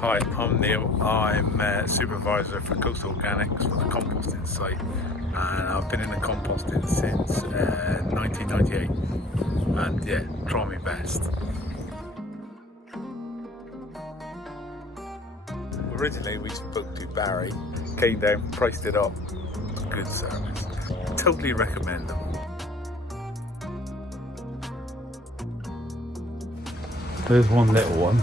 Hi, I'm Neil. I'm supervisor for Coastal Organics for the composting site, and I've been in the composting since 1998, and yeah, try my best. Originally we spoke to Barry, came down, priced it up, good service. Totally recommend them. There's one little one.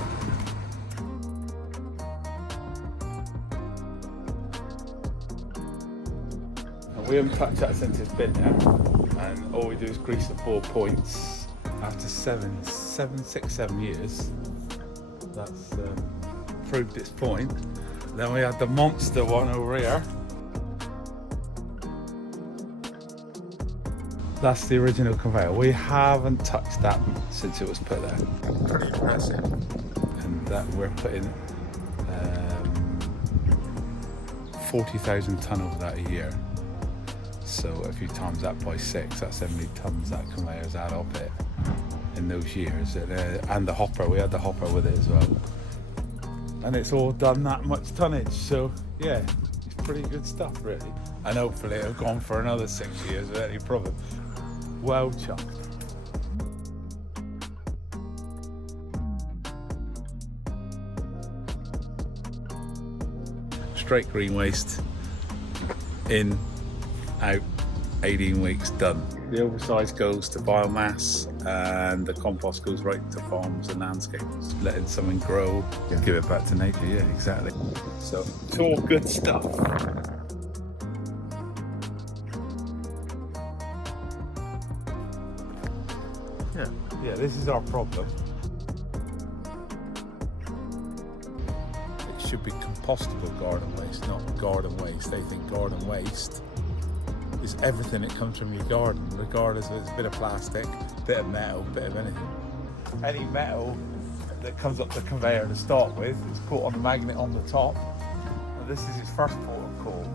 We haven't touched that since it's been there, and all we do is grease the 4 points after 7 years. That's proved its point. Then we had the monster one over here. That's the original conveyor. We haven't touched that since it was put there. Pretty impressive. And that we're putting 40,000 tonne of that a year. So if you times that by 6, that's how many tons that conveyor's had up it in those years. And the hopper, we had the hopper with it as well. And it's all done that much tonnage, so yeah, it's pretty good stuff really. And hopefully it'll go on for another 6 years without any problem. Well chucked. Straight green waste, in, out, 18 weeks, done. The oversized goes to biomass and the compost goes right to farms and landscapes. Letting something grow, give it back to nature, yeah, exactly. So it's all good stuff. Yeah, this is our problem. It should be compostable garden waste, not garden waste. They think garden waste is everything that comes from your garden, regardless if it's a bit of plastic, bit of metal, bit of anything. Any metal that comes up the conveyor to start with is caught on a magnet on the top. And this is its first port of call.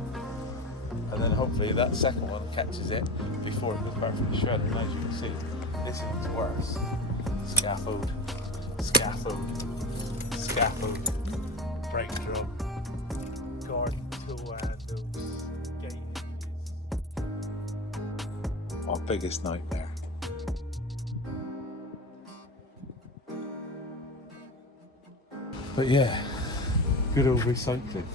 And then hopefully that second one catches it before it goes back to the shredder. And as you can see, this one's worse. Scaffold, scaffold, scaffold, brake drum, garden tool handles, gauges. Our biggest nightmare. But yeah, good old recycling.